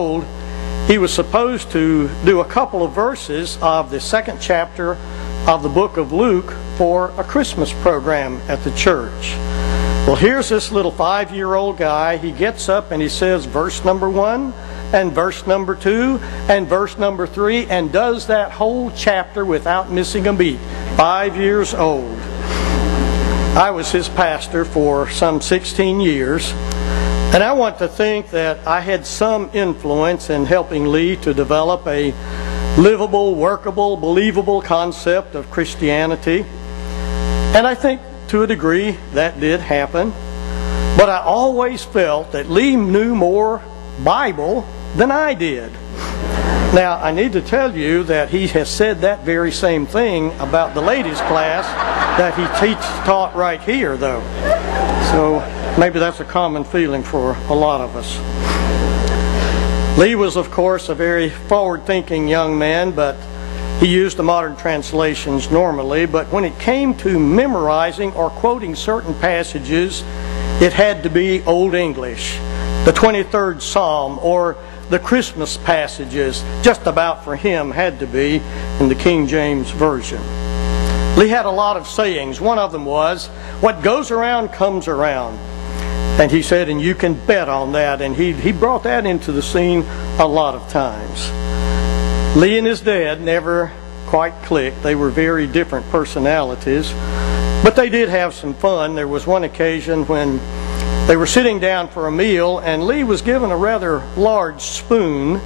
old, he was supposed to do a couple of verses of the second chapter of the book of Luke for a Christmas program at the church. Well, here's this little 5-year-old guy. He gets up and he says verse number 1 and verse number 2 and verse number 3 and does that whole chapter without missing a beat. 5 years old. I was his pastor for some 16 years. And I want to think that I had some influence in helping Lee to develop a livable, workable, believable concept of Christianity. And I think to a degree that did happen. But I always felt that Lee knew more Bible than I did. Now, I need to tell you that he has said that very same thing about the ladies' class that he taught right here, though. So maybe that's a common feeling for a lot of us. Lee was, of course, a very forward-thinking young man, but he used the modern translations normally. But when it came to memorizing or quoting certain passages, it had to be Old English. The 23rd Psalm or the Christmas passages, just about for him, had to be in the King James Version. Lee had a lot of sayings. One of them was, "What goes around comes around." And he said, and you can bet on that. And he brought that into the scene a lot of times. Lee and his dad never quite clicked. They were very different personalities. But they did have some fun. There was one occasion when they were sitting down for a meal, and Lee was given a rather large spoon.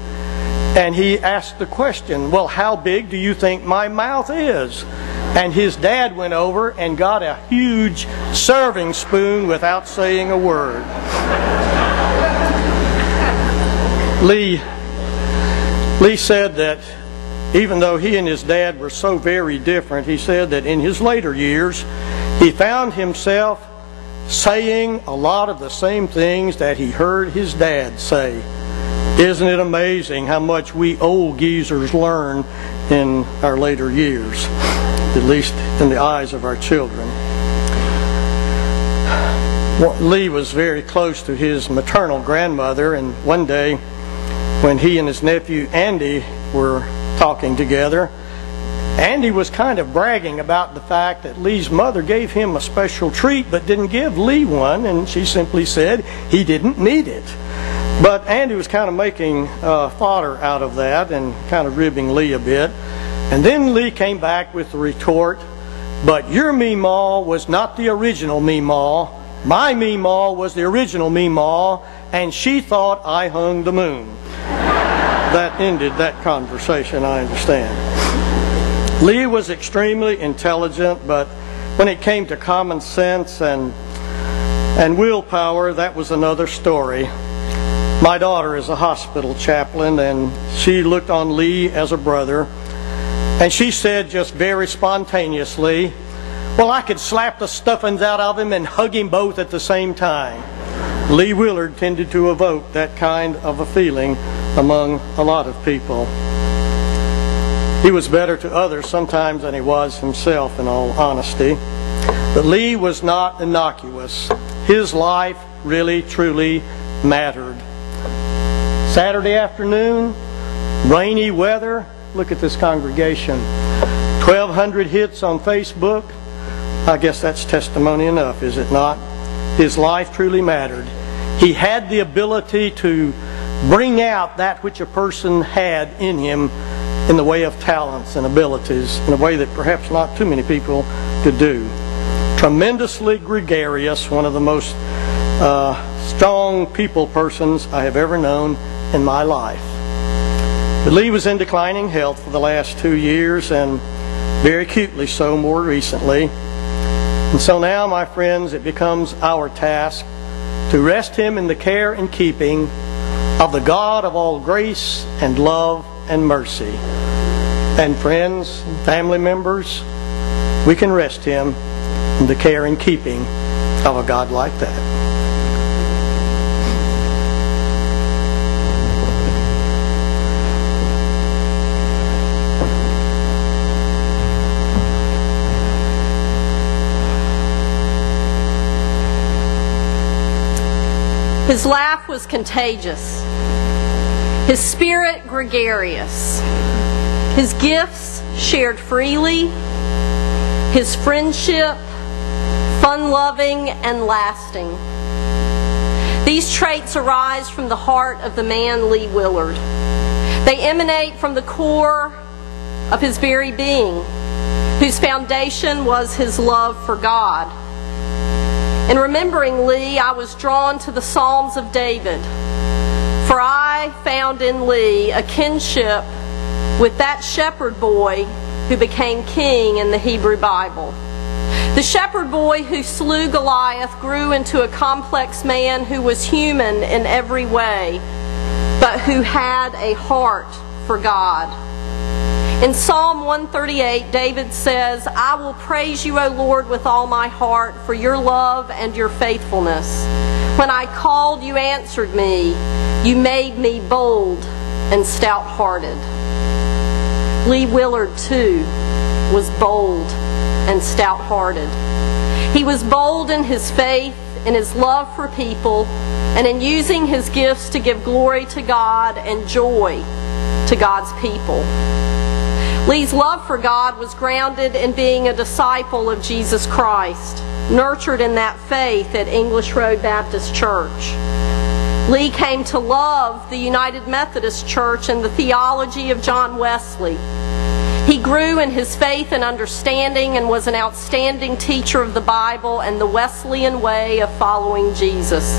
And he asked the question, "Well, how big do you think my mouth is?" And his dad went over and got a huge serving spoon without saying a word. Lee said that even though he and his dad were so very different, he said that in his later years, he found himself saying a lot of the same things that he heard his dad say. Isn't it amazing how much we old geezers learn in our later years, at least in the eyes of our children? Well, Lee was very close to his maternal grandmother, and one day when he and his nephew Andy were talking together, Andy was kind of bragging about the fact that Lee's mother gave him a special treat but didn't give Lee one, and she simply said he didn't need it. But Andy was kind of making fodder out of that and kind of ribbing Lee a bit. And then Lee came back with the retort, "But your Meemaw was not the original Meemaw. My Meemaw was the original Meemaw, and she thought I hung the moon." That ended that conversation, I understand. Lee was extremely intelligent, but when it came to common sense and willpower, that was another story. My daughter is a hospital chaplain, and she looked on Lee as a brother. And she said just very spontaneously, "Well, I could slap the stuffings out of him and hug him both at the same time." Lee Willard tended to evoke that kind of a feeling among a lot of people. He was better to others sometimes than he was himself, in all honesty. But Lee was not innocuous. His life really, truly mattered. Saturday afternoon, rainy weather. Look at this congregation. 1,200 hits on Facebook. I guess that's testimony enough, is it not? His life truly mattered. He had the ability to bring out that which a person had in him in the way of talents and abilities, in a way that perhaps not too many people could do. Tremendously gregarious, one of the most strong people persons I have ever known in my life. But Lee was in declining health for the last 2 years, and very acutely so more recently. And so now, my friends, it becomes our task to rest him in the care and keeping of the God of all grace and love and mercy. And friends, family members, we can rest him in the care and keeping of a God like that. His laugh was contagious. His spirit gregarious, his gifts shared freely, his friendship fun-loving and lasting. These traits arise from the heart of the man Lee Willard. They emanate from the core of his very being, whose foundation was his love for God. In remembering Lee, I was drawn to the Psalms of David, for I found in Lee a kinship with that shepherd boy who became king in the Hebrew Bible. The shepherd boy who slew Goliath grew into a complex man who was human in every way, but who had a heart for God. In Psalm 138, David says, "I will praise you, O Lord, with all my heart, for your love and your faithfulness. When I called, you answered me. You made me bold and stout-hearted." Lee Willard, too, was bold and stout-hearted. He was bold in his faith, in his love for people, and in using his gifts to give glory to God and joy to God's people. Lee's love for God was grounded in being a disciple of Jesus Christ, nurtured in that faith at English Road Baptist Church. Lee came to love the United Methodist Church and the theology of John Wesley. He grew in his faith and understanding and was an outstanding teacher of the Bible and the Wesleyan way of following Jesus.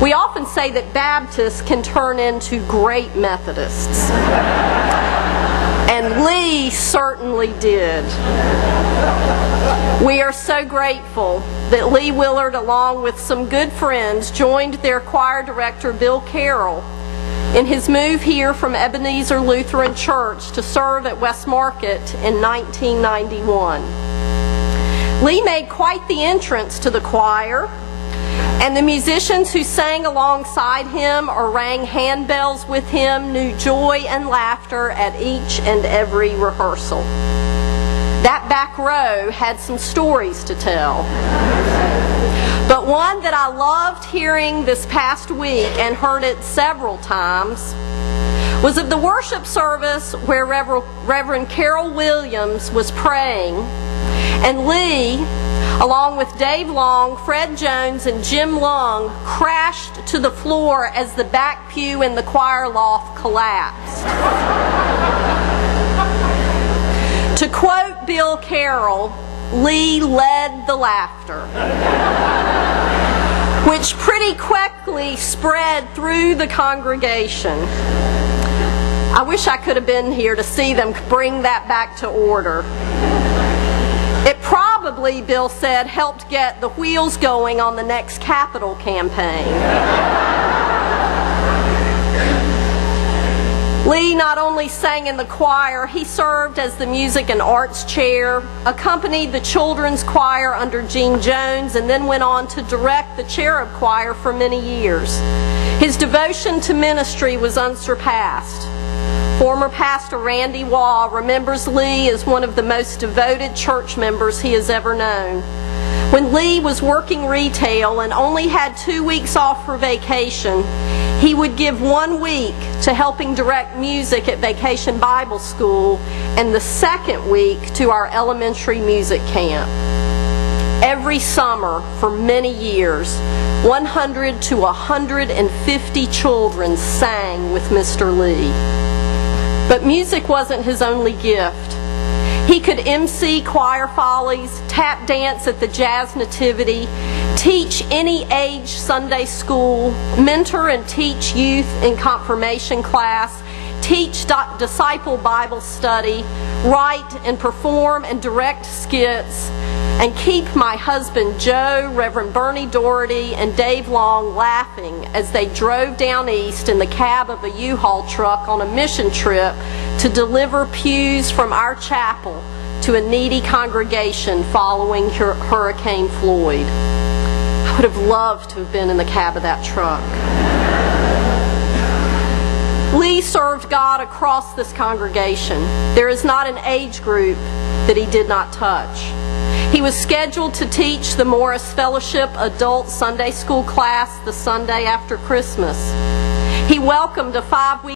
We often say that Baptists can turn into great Methodists. And Lee certainly did. We are so grateful that Lee Willard, along with some good friends, joined their choir director, Bill Carroll, in his move here from Ebenezer Lutheran Church to serve at West Market in 1991. Lee made quite the entrance to the choir, and the musicians who sang alongside him or rang handbells with him knew joy and laughter at each and every rehearsal. That back row had some stories to tell. But one that I loved hearing this past week, and heard it several times, was of the worship service where Reverend Carol Williams was praying, and Lee, along with Dave Long, Fred Jones, and Jim Lung, crashed to the floor as the back pew in the choir loft collapsed. To quote Bill Carroll, Lee led the laughter, which pretty quickly spread through the congregation. I wish I could have been here to see them bring that back to order. It probably, Bill said, helped get the wheels going on the next capital campaign. Lee not only sang in the choir, he served as the music and arts chair, accompanied the children's choir under Gene Jones, and then went on to direct the cherub choir for many years. His devotion to ministry was unsurpassed. Former pastor Randy Waugh remembers Lee as one of the most devoted church members he has ever known. When Lee was working retail and only had 2 weeks off for vacation, he would give 1 week to helping direct music at Vacation Bible School and the second week to our elementary music camp. Every summer for many years, 100 to 150 children sang with Mr. Lee. But music wasn't his only gift. He could MC choir follies, tap dance at the Jazz Nativity, teach any age Sunday school, mentor and teach youth in confirmation class, teach disciple Bible study, write and perform and direct skits, and keep my husband Joe, Reverend Bernie Doherty, and Dave Long laughing as they drove down east in the cab of a U-Haul truck on a mission trip to deliver pews from our chapel to a needy congregation following Hurricane Floyd. I would have loved to have been in the cab of that truck. Lee served God across this congregation. There is not an age group that he did not touch. He was scheduled to teach the Morris Fellowship Adult Sunday School class the Sunday after Christmas. He welcomed a 5-week